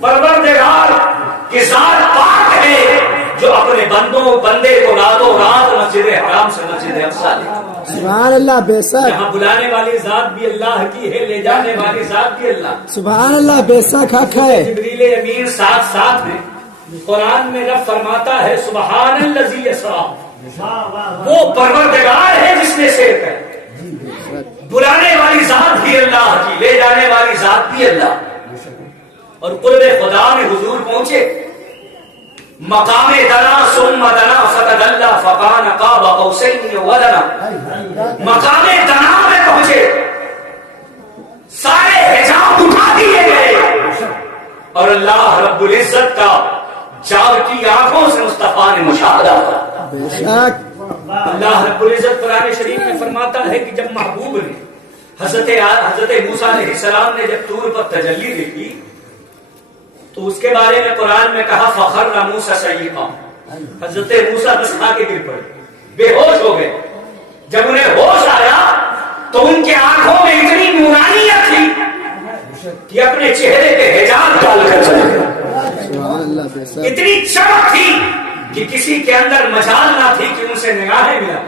پروردگار کی ذات پاک ہے جو اپنے بندے کو راتوں رات مسجد حرام سے مسجد اقصی لے. سبحان اللہ. بے شک یہاں بلانے والی ذات بھی اللہ کی ہے، لے جانے والی ذات بھی اللہ. سبحان اللہ. بے شک حق ہے. جبریل امین ساتھ ساتھ میں قرآن میں رب فرماتا ہے سبحان الذی اسریٰ، وہ پروردگار ہے جس نے سیر کر. بلانے والی ذات بھی اللہ کی، لے جانے والی ذات بھی اللہ. اور قرب خدا میں حضور پہنچے، مقام دنا ثم دنا فتدلی فکان قاب قوسین او ادنی. مقام دنا میں پہنچے، سارے حجاب اٹھا دیے گئے اور اللہ رب العزت کا جاگتی آنکھوں سے مصطفیٰ نے مشاہدہ کیا. بے شک اللہ رب العزت قرآن شریف میں فرماتا ہے کہ جب محبوب نے حضرت موسیٰ علیہ السلام نے جب طور پر تجلی دیکھی تو اس کے بارے میں قرآن میں کہا فخر موسیٰ صعیقا، حضرت موسیٰ بس کھا کے گر پڑے، بے ہوش ہو گئے. جب انہیں ہوش آیا تو ان کے آنکھوں میں اتنی نورانیت تھی کہ اپنے چہرے پہ حجاب ڈال کر چلے گئے. سبحان اللہ. بے شک اتنی چمک تھی کہ کسی کے اندر مجال نہ تھی کہ ان سے نگاہیں ملا،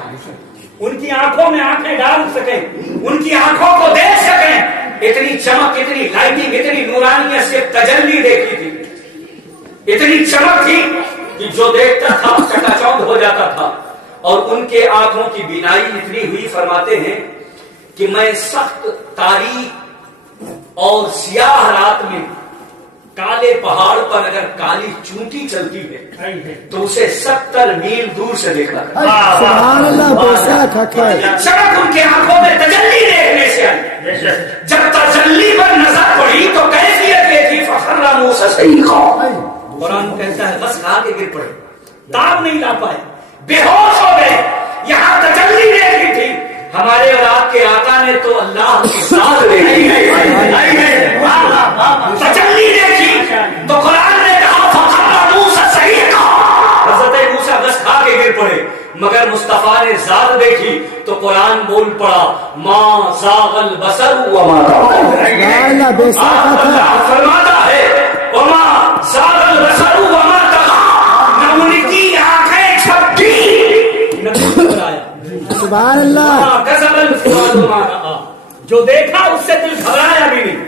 ان کی آنکھوں میں آنکھیں ڈال سکیں، ان کی آنکھوں کو دیکھ سکیں. اتنی چمک، اتنی لائٹنگ، اتنی نورانیت سے تجلی دیکھی تھی، اتنی چمک تھی کہ جو دیکھتا تھا چکا چوندھ ہو جاتا تھا. اور ان کے آنکھوں کی بینائی اتنی ہوئی، فرماتے ہیں کہ میں سخت تاریک اور سیاہ رات میں کالے پہاڑ پر اگر کالی چونٹی چلتی ہے تو اسے 70 میل دور سے دیکھا. سبحان اللہ. بے شک حق ہے. چمک ان کے آنکھوں میں تجلی دیکھنے سے آئی. جب تجلی پر نظر پڑی تو کیفیت یہ تھی فخر موسیٰ صعیقا. قرآن کہتا ہے بس کھا کے گر پڑے، تاب نہیں لا پائے، بے ہوش ہو گئے. یہاں تجلی دیکھی تھی. ہمارے اور آپ کے آقا نے تو اللہ کی ذات دیکھی ہے، تجلی دیکھی. تو قرآن نے کہا فخر موسیٰ صعیقا، حضرت موسیٰ بس کھا کے گر پڑے. مگر مصطفیٰ نے ذات دیکھی تو قرآن بول پڑا ما زاغ البصر وما طغى. بے شک حق ہے. فرماتا ہے وما زاغ البصر وما طغى، نہ ان کی آنکھیں جھپکی نہ دل گھبرایا. سبحان اللہ. کذب الفؤاد ما رأى، جو دیکھا اس سے دل گھبرایا بھی نہیں،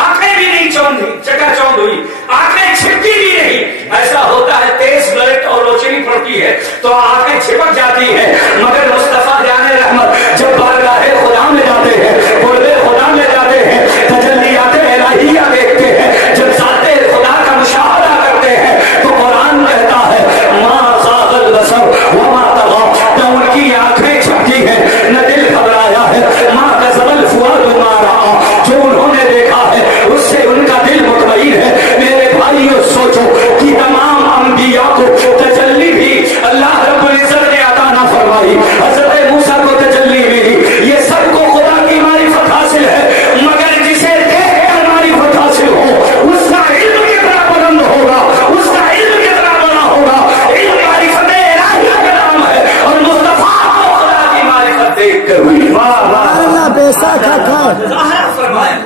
آنکھیں بھی نہیں چکا چوندھ ہوئی، آنکھیں چھپکی بھی نہیں. ایسا ہوتا ہے تیز لائٹ اور روشنی پڑتی ہے تو آنکھیں چھپک جاتی ہے. مگر مصطفیٰ جان رحمت جب بارگاہ خدا میں جاتے ہیں، قرب خدا میں جاتے ہیں، تجلیات الہیہ دیکھتے ہیں، جب ذات خدا کا مشاہدہ کرتے ہیں تو قرآن کہتا ہے ما زاغ البصر وما طغى، نہ ان کی آنکھیں چھپکی ہیں نہ دل گھبرایا ہے. ما کذب الفؤاد ما رأى، جو انہوں نے دیکھا ہے اس سے ان کا دل مطمئن ہے. میرے بھائیو سوچو کہ تمام انبیاء کو تجلی بھی اللہ رب العزت نے عطا نہ فرمائی، حضرت موسیٰ کو تجلی ملی، یہ سب کو خدا کی معرفت حاصل ہے. مگر جسے دیکھ کر معرفت حاصل ہو اس کا علم کتنا بلند ہوگا، اس کا علم کتنا بڑا ہوگا. علم معرفت الہیہ کا نام ہے اور مصطفیٰ کو خدا کی معرفت دیکھ کر ہوئی. سبحان اللہ. بے شک حق ہے. ظاہر فرمایا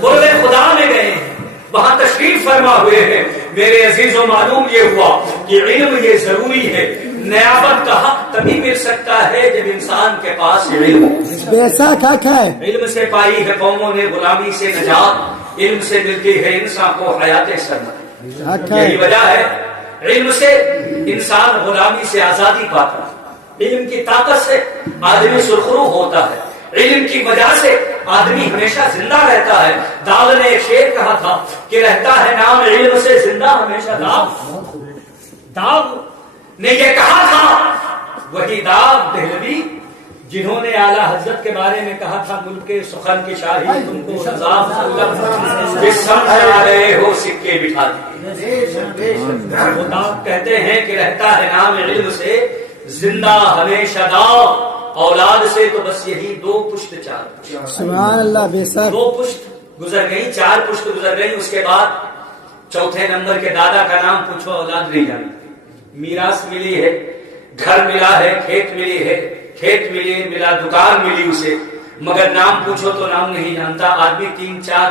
قرب خدا میں گئے، وہاں تشریف فرما ہوئے ہیں. میرے عزیزوں معلوم یہ ہوا کہ علم یہ ضروری ہے. نیابت کا حق تبھی مل سکتا ہے جب انسان کے پاس علم ہو. بے شک حق ہے. علم سے پائی ہے قوموں نے غلامی سے نجات، علم سے ملتی ہے انسان کو حیات سرمد. حق ہے. یہی وجہ ہے علم سے انسان غلامی سے آزادی پاتا ہے. علم کی طاقت سے آدمی سرخرو ہوتا ہے. علم کی وجہ سے آدمی ہمیشہ زندہ رہتا ہے. داغ نے ایک شعر کہا تھا کہ رہتا ہے نام علم سے زندہ ہمیشہ داغ. داغ نے یہ کہا تھا، وہی داغ دہلوی جنہوں نے اعلیٰ حضرت کے بارے میں کہا تھا ملک کے سخن کی شاہی تم کو رضا مسلم جس سمجھ آ رہے ہو سکے بٹھا دیے. وہ داغ کہتے ہیں کہ رہتا ہے نام علم سے زندہ ہمیشہ داغ. اولاد سے تو بس یہی 2 پشت 4. سبحان اللہ. بے شک 2 پشت گزر گئی، 4 پشت گزر گئی. اس کے بعد چوتھے نمبر کے دادا کا نام پوچھو اولاد نہیں جانی. میراث ملی ہے، گھر ملا ہے، کھیت ملی ہے، کھیت ملا، دکان ملی اسے، مگر نام پوچھو تو نام نہیں جانتا. آدمی 3-4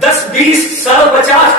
10, 20, 100, 50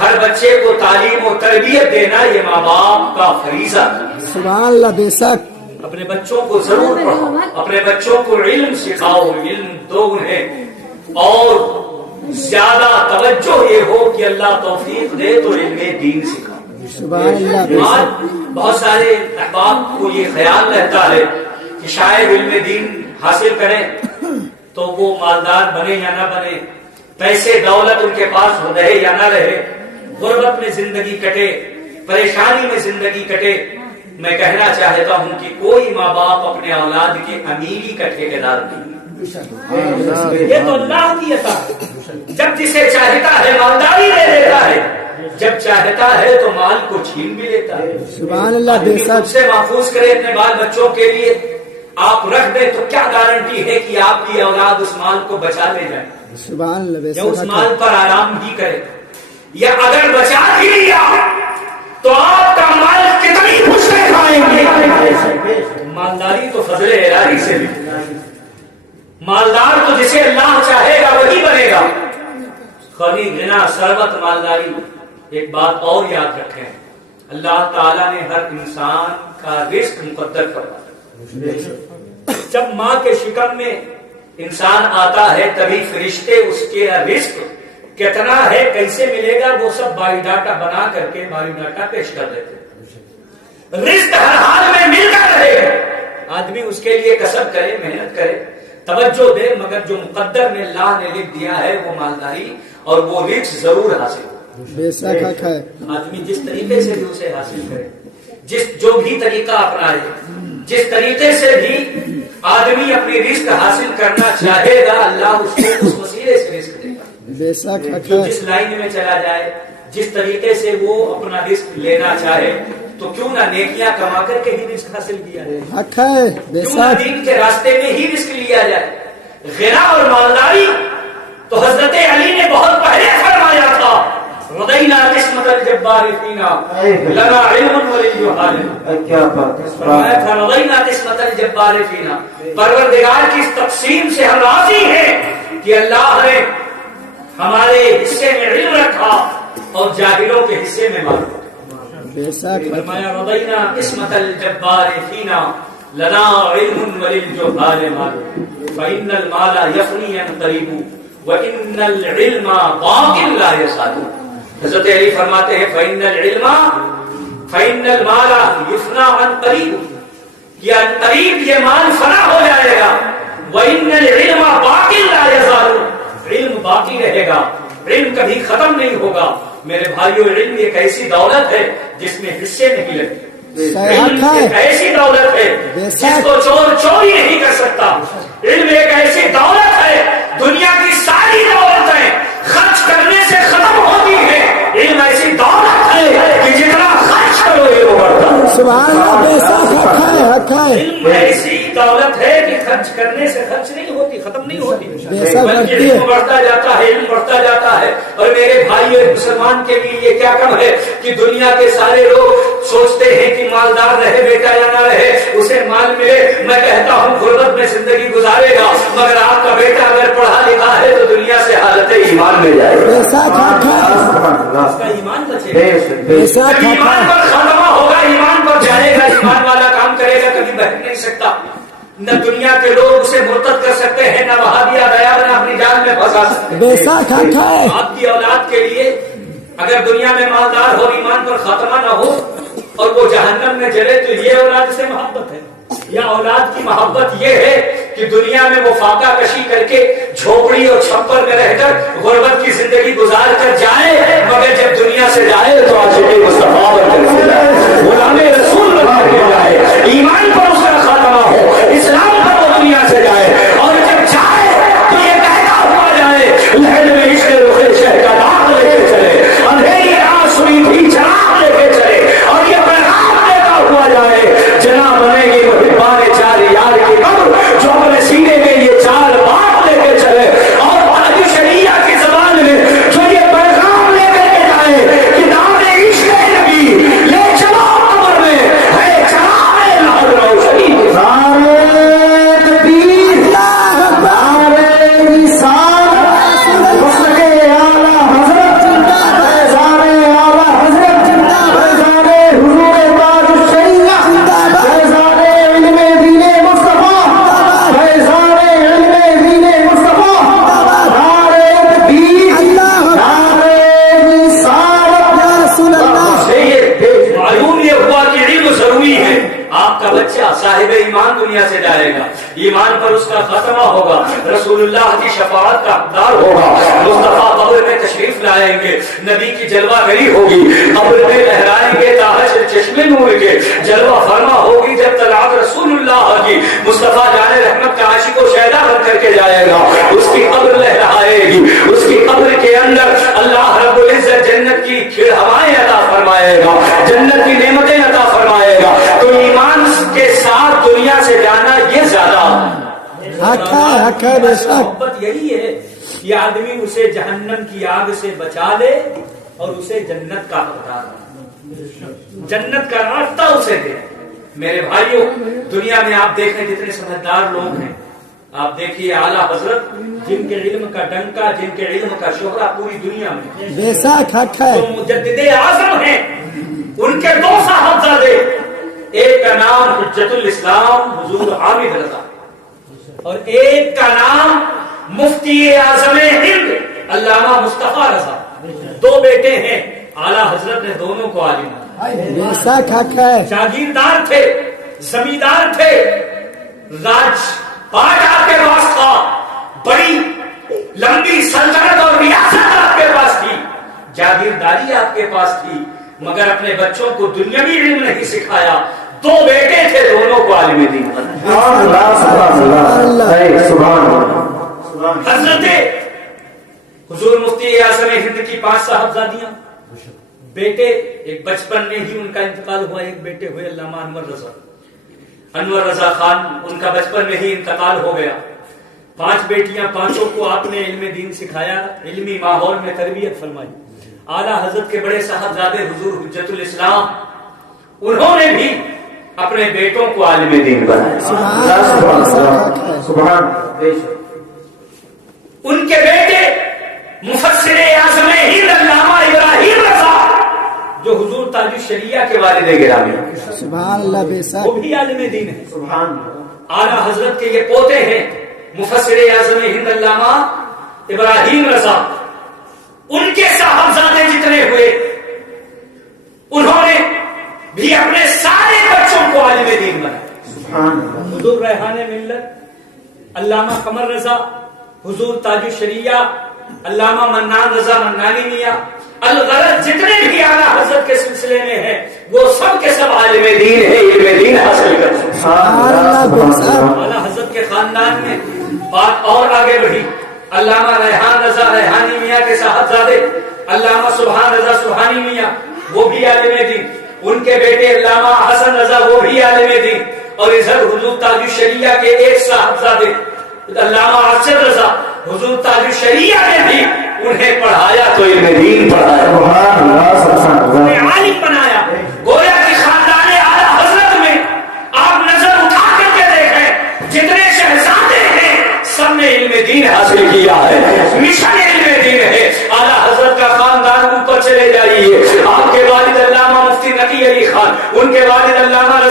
ہر بچے کو تعلیم و تربیت دینا یہ ماں باپ کا فریضہ ہے۔ سبحان اللہ بے شک اپنے بچوں کو ضرور پڑھاؤ، اپنے بچوں کو علم سکھاؤ، علم دو انہیں، اور زیادہ توجہ یہ ہو کہ اللہ توفیق دے تو علم دین سکھاؤ۔ سبحان اللہ بے شک بہت سارے احباب کو یہ خیال رہتا ہے کہ شاید علم دین حاصل کریں تو وہ مالدار بنے یا نہ بنے، پیسے دولت ان کے پاس رہے یا نہ رہے، غربت میں زندگی کٹے، پریشانی میں زندگی کٹے۔ میں کہنا چاہتا ہوں کہ کوئی ماں باپ اپنے اولاد کے امیری کا ٹھیکیدار نہیں، یہ تو اللہ کی عطا ہے۔ جب جسے چاہتا ہے مالداری دے دیتا ہے، جب چاہتا ہے تو مال کو چھین بھی لیتا ہے۔ سبحان اللہ بے خود شک سے محفوظ کرے اپنے بال بچوں کے لیے، آپ رکھ دیں تو کیا گارنٹی ہے کہ آپ کی اولاد اس مال کو بچا لے جائے سبحان اللہ بے یا اس شک مال پر آرام بھی کرے، یا اگر بچا بھی لیا تو آپ کا مال کتنی خوشیں کھائیں گے۔ مالداری تو فضل الہی سے بھی، مالدار تو جسے اللہ چاہے گا وہی بنے گا۔ غنی غنا ثروت مالداری، ایک بات اور یاد رکھیں، اللہ تعالیٰ نے ہر انسان کا رزق مقدر کروایا۔ جب ماں کے شکم میں انسان آتا ہے تبھی فرشتے اس کے رزق کتنا ہے، کیسے ملے گا، وہ سب بایو ڈاٹا بنا کر کے بایو ڈاٹا پیش کر دیتے ہیں۔ رزق ہر حال میں ملتا رہے، آدمی اس کے لیے کسب کرے، محنت کرے، توجہ دے، مگر جو مقدر میں اللہ نے لکھ دیا ہے وہ مالداری اور وہ رزق ضرور حاصل ہو۔ بے شک حق ہے آدمی جس طریقے سے بھی اسے حاصل کرے، جو بھی طریقہ اپنائے، جس طریقے سے بھی آدمی اپنی رزق حاصل کرنا چاہے گا، اللہ اس کو اس وسیلے سے رزق دے گا۔ بے شک حق جو ہے جس لائن میں چلا جائے، جس طریقے سے وہ اپنا رزق لینا چاہے، تو کیوں نہ نیکیاں کما کر کے ہی رزق حاصل کیا جائے، حق ہے بے کیوں نہ شک دین کے راستے میں ہی رزق لیا جائے۔ غنا اور مالداری تو حضرت علی نے بہت پہلے فرمایا تھا، رضینا قسمت الجبار فینا لنا علم وللجہال، فرمایا تھا رضینا قسمت الجبار فینا، پروردگار کی اس تقسیم سے ہم راضی ہیں کہ اللہ نے ہمارے حصے میں علم رکھا اور جاہلوں کے حصے میں مال رکھا۔ بے شک فرمایا رضینا قسمت الجبار فینا لنا علم وللجہال مال، فإن المال یفنی قریب وإن العلم باق لا يزال۔ حضرت علی فرماتے ہیں فإن المال یفنی عن قریب، کہ عن قریب یہ مال فنا ہو جائے گا، وإن العلم باق لا يزال، علم باقی رہے گا، علم کبھی ختم نہیں ہوگا۔ میرے بھائیو، علم ایک ایسی دولت ہے جس میں حصے نہیں لگتے، علم ایک ایسی دولت ہے جس کو چور چوری نہیں کر سکتا، علم ایک ایسی دولت ہے، دنیا کی ساری دولتیں خرچ کرنے سے ختم ہوتی ہیں، علم ایسی دولت ہے کہ جتنا خرچ کرو یہ بڑھتا ہے۔ سبحان اللہ بے شک حق ہے حق ہے علم ایسی دولت ہے کہ خرچ کرنے سے خرچ نہیں ہوتی، ختم نہیں ہوتی، بے شک بلکہ بڑھتی ہے علم بڑھتا جاتا ہے، علم بڑھتا جاتا ہے۔ اور میرے بھائی مسلمان کے لیے یہ کیا کم ہے کہ دنیا کے سارے لوگ سوچتے ہیں کہ مالدار رہے بیٹا یا نہ رہے، اسے مال ملے۔ میں کہتا ہوں غربت میں زندگی گزارے گا، مگر آپ کا بیٹا اگر پڑھا لکھا ہے تو دنیا سے حالت ایمان میں جائے گا، بے شک حق ہے اس کا ایمان بچے گا۔ بے شک جب حق ایمان ہے پر خاتمہ ہوگا، ایمان پر جائے گا، ایمان والا کام کرے گا، کبھی بہک نہیں سکتا۔ نہ دنیا کے لوگ اسے مرتد کر سکتے ہیں، نہ وہابیہ دیاب نہ اپنی جان میں پھنسا سکتے ہیں۔ بے شک حق ہے آپ کی اولاد کے لیے اگر دنیا میں مالدار ہو، ایمان پر خاتمہ نہ ہو اور وہ جہنم میں جلے، تو یہ اولاد سے محبت ہے، یا اولاد کی محبت یہ ہے کہ دنیا میں وہ فاقہ کشی کر کے جھوپڑی اور چھپر میں رہ کر غربت کی زندگی گزار کر جائے، مگر جب دنیا سے جائے تو عاشق مصطفیٰ بن کر جائے، غلام رسول بن کر جائے، ایمان پر اس کا خاتمہ ہو، اسلام پر وہ دنیا سے جائے، اور جب جائے تو یہ کہتا ہوا جائے لہر میں عشق رخ شہر کا داغ لے کے چلے، اندھیری رات سوئی تھی چراغ لے کے چلے، اور یہ پیغام دیتا ہوا جائے جنا بنے گی محبان چار یار کی قبر، جو اپنے سینے میں یہ چار بات لے کے چلے، اور بھارتی شریعہ کی زبان میں جو یہ پیغام لے کے جائے کہ نام عشق نبی لے چلو آپ کا بچہ صاحب ایمان دنیا سے جائے گا، ایمان پر اس کا خاتمہ ہوگا، رسول اللہ کی شفاعت کا حقدار ہوگا، مصطفیٰ قبر میں تشریف لائیں گے، نبی کی جلوہ گری ہوگی، قبر میں لہرائیں گے تاج چشمے نور کے، جلوہ فرما ہوگی جب طلعت رسول اللہ کی، مصطفیٰ جان رحمت کا عاشق و شیدا بن کر کے جائے گا، اس کی قبر لہرائے گی، اس کی قبر کے اندر اللہ رب العزت جنت کی کھڑ ہوائیں عطا فرمائے گا، جنت کی نعمتیں عطا فرمائے گا۔ تو ایمان کے ساتھ دنیا سے جانا یہ زیادہ حق ہے بے شک۔ محبت یہی ہے کہ آدمی اسے جہنم کی آگ سے بچا لے اور اسے جنت کا حقدار جنت کا راستہ اسے دے۔ میرے بھائیوں، دنیا میں آپ دیکھیں جتنے سمجھدار لوگ ہیں، آپ دیکھیے اعلیٰ حضرت جن کے علم کا ڈنکا، جن کے علم کا شہرہ پوری دنیا میں، بے شک حق ہے۔ جو مجدد اعظم ہیں، ان کے دو صاحبزادے، ایک کا نام حجت الاسلام حضور حامد رضا اور ایک کا نام مفتی اعظم ہند علامہ مصطفیٰ رضا، دو بیٹے ہیں، اعلیٰ حضرت نے دونوں کو عالم بنایا۔ بے شک حق ہے۔ جاگیردار تھے، زمیندار تھے، راج پاٹ آپ کے پاس تھا، بڑی لمبی سلطنت اور ریاست آپ کے پاس تھی، جاگیرداری آپ کے پاس تھی، مگر اپنے بچوں کو دنیاوی علم نہیں سکھایا۔ دو بیٹے تھے، دونوں کو عالم دین بنایا۔ حضرت حضور مفتی اعظم ہند کی 5 صاحبزادیاں، بیٹے، ایک بچپن میں ہی ان کا انتقال ہوا، ایک بیٹے ہوئے علامہ انور رضا خان، ان کا بچپن میں ہی انتقال ہو گیا۔ 5 بیٹیاں، 5 کو آپ نے علم دین سکھایا، علمی ماحول میں تربیت فرمائی۔ اعلیٰ حضرت کے بڑے صاحبزادے حضور حجت الاسلام، انہوں نے بھی اپنے بیٹوں کو عالم دین بنایا۔ ان کے بیٹے مفسر اعظم ہند علامہ ابراہیم رضا، جو حضور تاج الشریعہ کے والد گرامی، سبحان اللہ، بے شک وہ بھی عالم دین ہے۔ اعلیٰ حضرت کے یہ پوتے ہیں مفسر اعظم ہند علامہ ابراہیم رضا، ان کے صاحبزادے جتنے ہوئے، انہوں نے بھی اپنے سارے بچوں کو عالم دین بنایا۔ حضور ریحان ملت علامہ قمر رضا، حضور تاج الشریعہ علامہ منان رضا منانی میاں، الغرض جتنے بھی اعلیٰ حضرت کے سلسلے میں ہیں، وہ سب کے سب عالم دین ہے، علم دین حاصل کرتے ہیں۔ اعلیٰ حضرت کے خاندان میں بات اور آگے بڑھی، علامہ ریحان رضا ریحانی میاں کے صاحبزادے علامہ سبحان رضا سبحانی میاں، وہ بھی عالم دین، ان کے بیٹے علامہ حسن رضا، وہ بھی عالم دین، اور ادھر حضور تاج الشریعہ کے ایک صاحبزادے علامہ ارشد رضا، حضور تاج الشریعہ نے بھی انہیں پڑھایا تو علم دین پڑھایا، انہیں عالم بنایا۔ گویا کہ خاندان اعلیٰ حضرت میں آپ نظر اٹھا کر کے دیکھیں، جتنے شہزادے ہیں سب نے علم دین حاصل کیا ہے، مشن علم دین ہے۔ اعلیٰ حضرت کا خاندان اوپر چلے جائیے، آپ کے والد علامہ مفتی نقی علی خان، ان کے والد علامہ